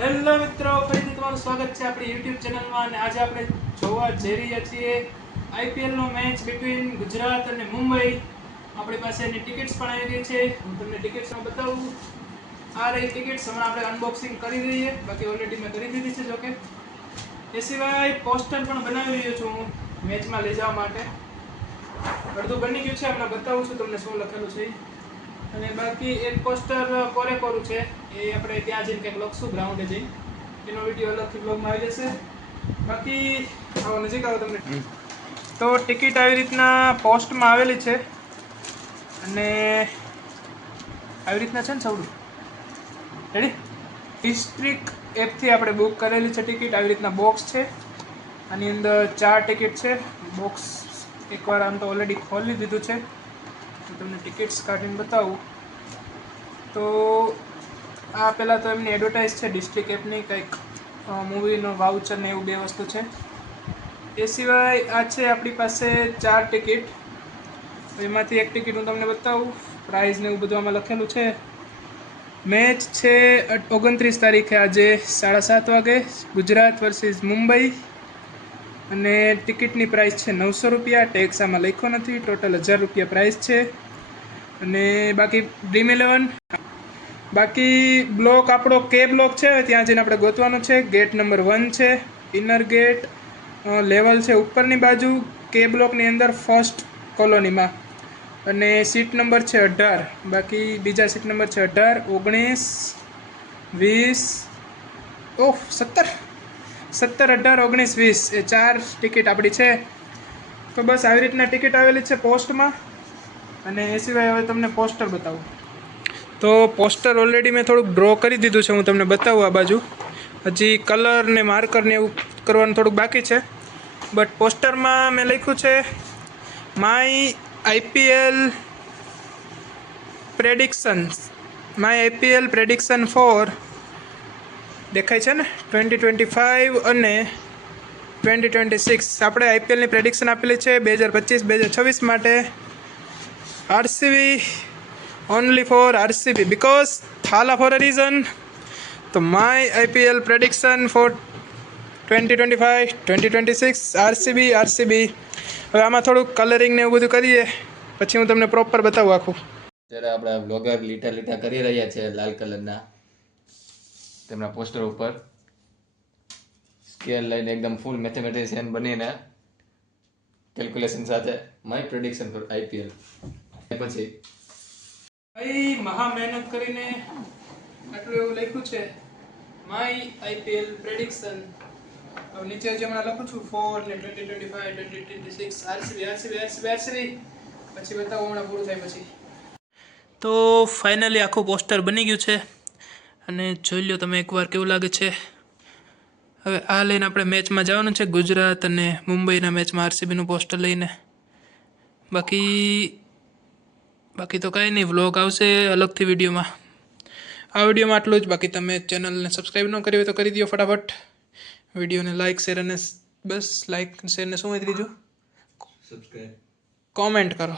Hello મિત્રો, ફરીથી તમારું સ્વાગત છે આપણી યુટ્યુબ ચેનલમાં. અને આજે આપણે જોવા જઈ રહ્યા છીએ આઈપીએલનો મેચ બિટવીન ગુજરાત અને મુંબઈ. આપણી પાસે એની ટિકિટ્સ પણ આવી ગઈ છે. હું તમને ટિકિટ્સમાં બતાવું. આ રહી ટિકિટ્સ. હમણાં આપણે અનબોક્સિંગ કરી દઈએ. બાકી ઓલરેડી મેં કરી દીધી છે. જોકે એ સિવાય પોસ્ટર પણ બનાવી રહ્યો છું હું મેચમાં લઈ જવા માટે. અડધું બની ગયું છે, હમણાં બતાવું છું તમને શું લખેલું છે. અને બાકી એક પોસ્ટર કોરે કોરું છે, એ આપણે ત્યાં જઈને કંઈક લખશું ગ્રાઉન્ડે જઈને. એનો વિડીયો અલગથી બ્લોગમાં આવી જશે. બાકી આવો નજીક આવો તમને. તો ટિકિટ આવી રીતના પોસ્ટમાં આવેલી છે અને આવી રીતના છે ને સૌડું રેડી. ડિસ્ટ્રિક્ટ એપથી આપણે બુક કરેલી છે ટિકિટ. આવી રીતના બોક્સ છે, આની અંદર 4 ટિકિટ છે. બોક્સ એકવાર આમ તો ઓલરેડી ખોલી દીધું છે. તમને ટિકિટ્સ કાઢીને બતાવું તો આ પહેલાં તો એમની એડવર્ટાઇઝ છે ડિસ્ટ્રિક્ટ એપની, કંઈક મૂવીનો વાઉચર ને એવું 2 વસ્તુ છે. એ સિવાય આ છે આપણી પાસે 4 ટિકિટ. એમાંથી એક ટિકિટ હું તમને બતાવું. પ્રાઇઝ ને એવું બધું આમાં લખેલું છે. મેચ છે 29 તારીખે, આજે 7:30 વાગે, ગુજરાત વર્સિસ મુંબઈ. અને ટિકિટની પ્રાઇસ છે 900 રૂપિયા. ટેક્સ આમાં લખ્યો નથી. ટોટલ 1000 રૂપિયા પ્રાઇસ છે. અને બાકી ડ્રીમ 11, બાકી બ્લોક આપણો કે બ્લોક છે, ત્યાં જઈને આપણે ગોતવાનું છે. ગેટ નંબર 1 છે, ઇનર ગેટ લેવલ છે ઉપરની બાજુ, કે બ્લોકની અંદર ફર્સ્ટ કોલોનીમાં. અને સીટ નંબર છે 18. બાકી બીજા સીટ નંબર છે 18, 19, 20, 17, 18, 19, 20. એ 4 ટિકિટ આપણી છે. તો બસ આવી રીતના ટિકિટ આવેલી છે પોસ્ટમાં. અને એ સિવાય હવે તમને પોસ્ટર બતાવું. તો પોસ્ટર ઓલરેડી મેં થોડુંક ડ્રો કરી દીધું છે. હું તમને બતાવું આ બાજુ. હજી કલર ને માર્કર ને એવું કરવાનું થોડુંક બાકી છે. બટ પોસ્ટરમાં મેં લખ્યું છે માય આઈપીએલ પ્રેડિક્શન ફોર, દેખાય છે ને, 2025 અને 2026. આપણે આઈપીએલની પ્રેડિક્શન આપેલી છે 2025-2026 માટે. RCB, only for RCB, because Thala for a reason. તો my IPL prediction for 2025-2026 RCB. હવે આમાં થોડુંક કલરિંગ ને એવું બધું કરીએ, પછી હું તમને પ્રોપર બતાવું આખું. અત્યારે આપણા બ્લોગર લીટા કરી રહ્યા છે લાલ કલરના તેમના પોસ્ટર ઉપર સ્કેલ લઈને એકદમ ફૂલ મેથેમેટિશિયન બનીને કેલ્ક્યુલેશન સાથે માય પ્રેડિક્શન ફોર આઈપીએલ. પછી ભાઈ મહા મહેનત કરીને આટલું એવું લખ્યું છે માય આઈપીએલ પ્રેડિક્શન. હવે નીચે જે હમણાં લખું છું 4 ને 2025-2026 આરસીબી. પછી બતાવો હમણાં પૂરું થાય પછી. તો ફાઇનલી આખું પોસ્ટર બની ગયું છે અને જોઈ લો તમે એકવાર કેવું લાગે છે. હવે આ લઈને આપણે મેચમાં જવાનું છે, ગુજરાત અને મુંબઈના મેચમાં આરસીબીનું પોસ્ટર લઈને. બાકી તો કાંઈ નહીં, વ્લોગ આવશે અલગથી વિડીયોમાં. આ વિડીયોમાં આટલું જ. બાકી તમે ચેનલને સબસ્ક્રાઈબ ન કરી હોય તો કરી દો ફટાફટ. વિડીયોને લાઇક, શેર અને બસ લાઇક શેર ને શું હોય ત્રીજું, સબસ્ક્રાઇબ, કોમેન્ટ કરો.